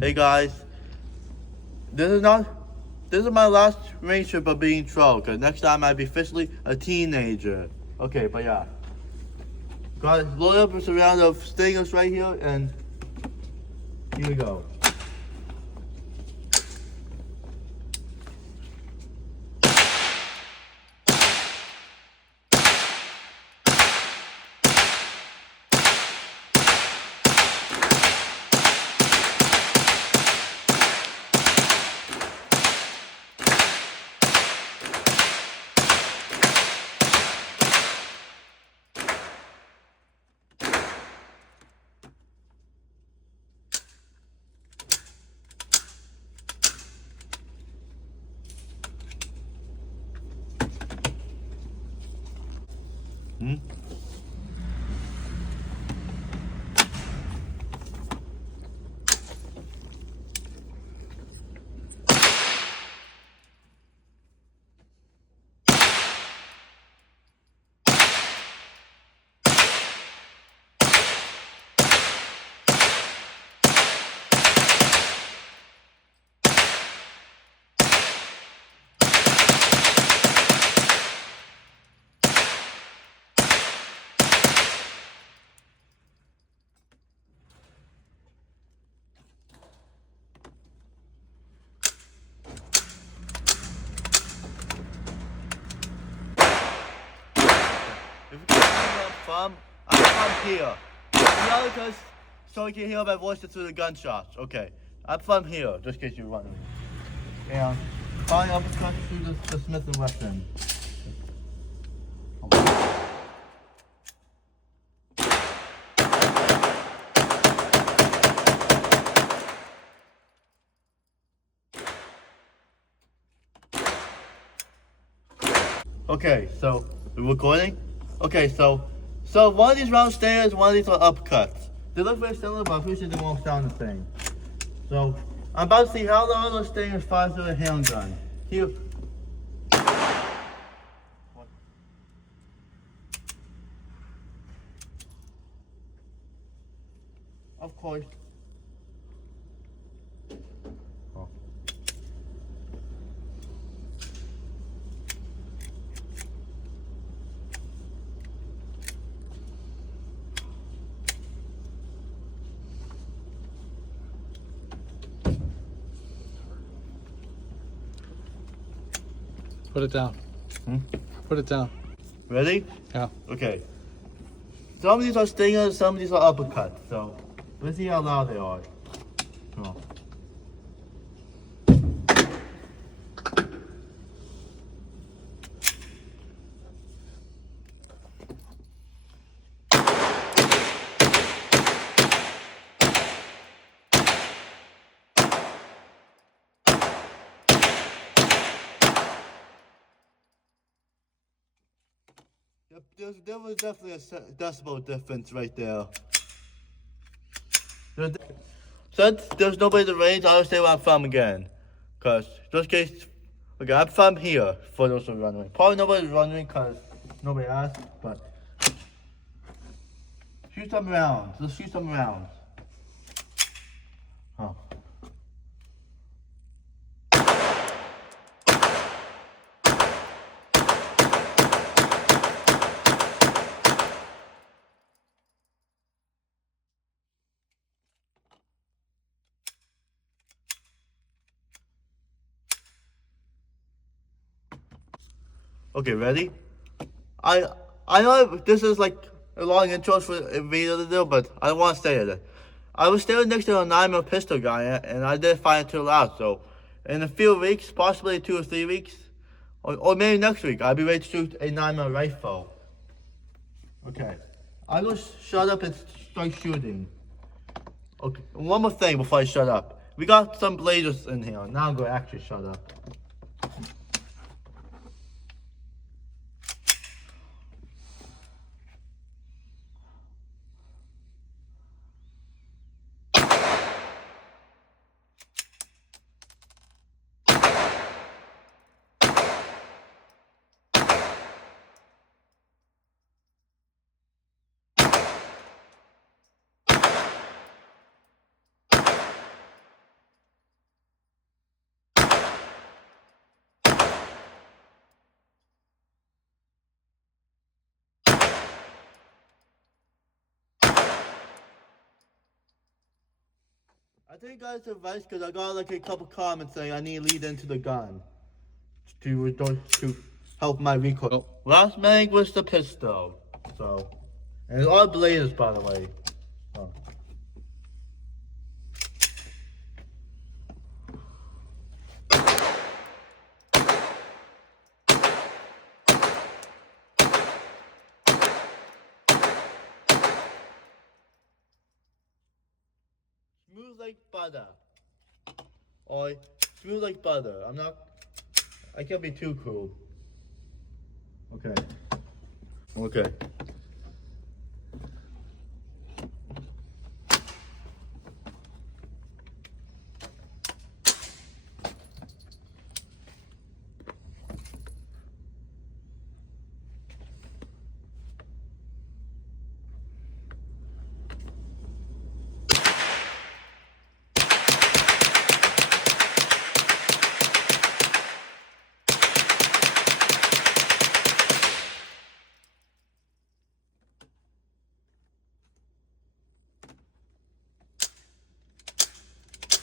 Hey guys, this is not. This is my last range trip of being 12. Cause next time I'll be officially a teenager. Okay, but yeah, got load up with a round of stingers right here, and here we go. Hmm? If you can see where I'm from here. You because so you can hear my voice through the gunshots. Okay, I'm from here, just in case you're wondering. And firing uppercut through the Smith and Wesson. Okay, so we're recording. Okay, so one of these round stairs, one of these are upcuts. They look very similar, but I'm pretty sure they won't sound the same. So I'm about to see how long those stairs fire through the handgun. Here. Of course. Oh. Put it down. Hmm? Put it down. Ready? Yeah. Okay. Some of these are stingers, some of these are uppercuts. So let's see how loud they are. Come on. Yep, there was definitely a decibel difference right there. Since there's nobody in the range, I'll say where I'm from again. Cause just in case, okay, I'm from here. For those who are wondering, probably nobody's wondering cause nobody asked. But shoot some rounds. Let's shoot some rounds. Huh. Okay, ready? I I know this is like a long intro for a video to do, but I want to say it. I was standing next to a 9mm pistol guy, and I didn't find it too loud. So, in a few weeks, possibly 2 or 3 weeks, or maybe next week, I'll be ready to shoot a 9mm rifle. Okay, I will shut up and start shooting. Okay, one more thing before I shut up. We got some blazers in here. Now I'm going to actually shut up. I think I got advice because I got like a couple comments saying I need to lead into the gun to help my recoil. Oh. Last mag was the pistol, so and it's all blazers by the way. So. Smooth like butter. Or smooth like butter. I can't be too cool. Okay. Okay.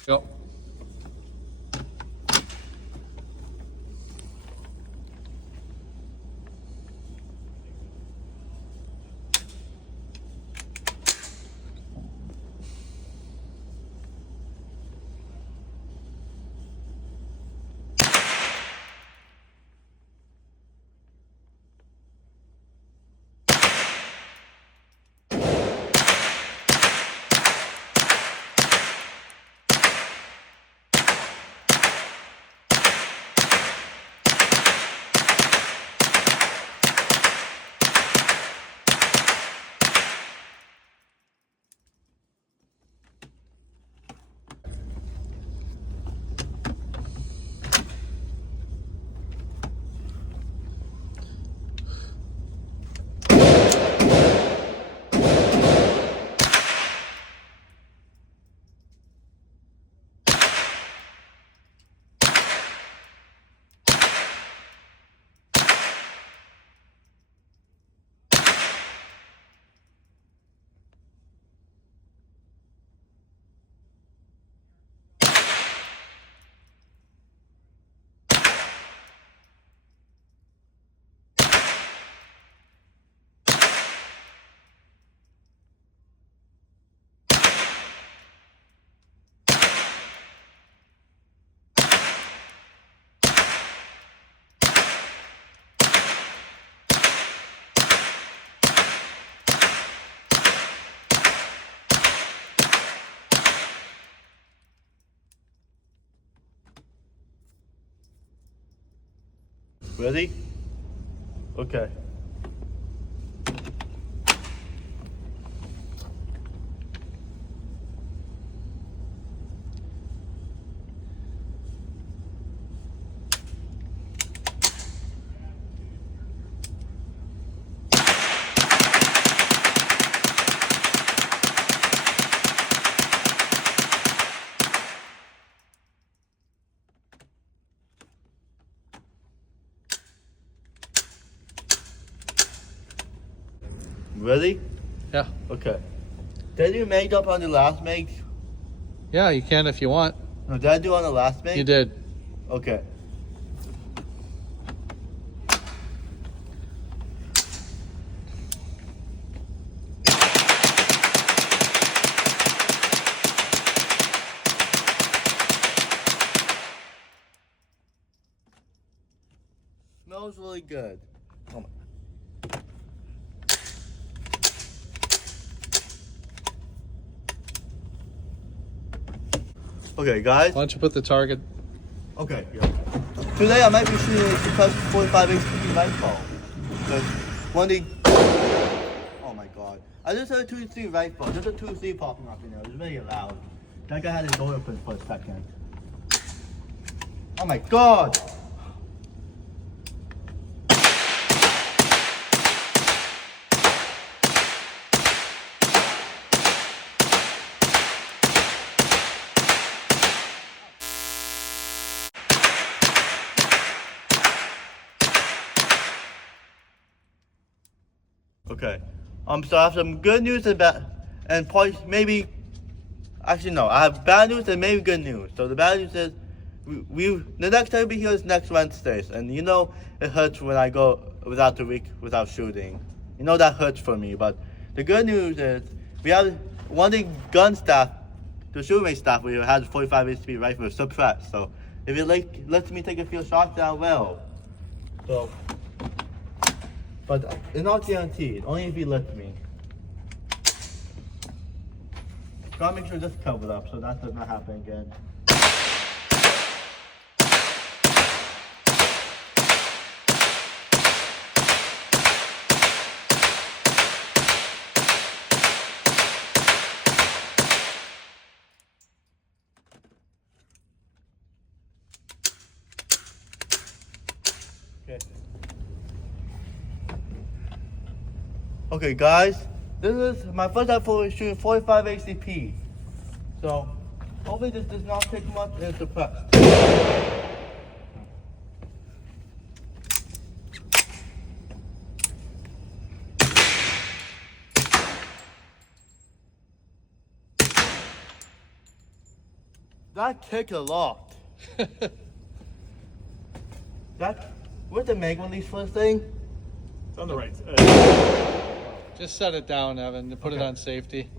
Go. Ready? Okay. Ready? Yeah. Okay. Did you make up on the last make? Yeah, you can if you want. No, did I do on the last make? You did. Okay. Smells really good. Oh my. Okay, guys. Why don't you put the target? Okay, yeah. Today I might be shooting a 45 HP rifle. Because one of the... Oh my god. I just heard a 2-3 rifle. There's a 2-3 popping up in there. It was really loud. That guy had his door open for a second. Oh my god! Okay. So I have some good news about, and probably maybe Actually, no. I have bad news and maybe good news. So the bad news is, the next time we here is next Wednesdays, and you know it hurts when I go without the week without shooting. You know that hurts for me. But the good news is we have one of the gun staff, the shooting range staff, we has a 45 HP rifle suppressed. So if it lets me take a few shots, then I will. So, but it's not guaranteed. Only if he lets me. Gotta make sure this is covered up so that does not happen again. Okay. Okay, guys. This is my first time for shooting 45 ACP. So, hopefully this does not take much and it's suppressed. That kicked a lot. Where's the mag release for this thing? It's on the right. Just set it down, Evan, and put it Okay. on safety.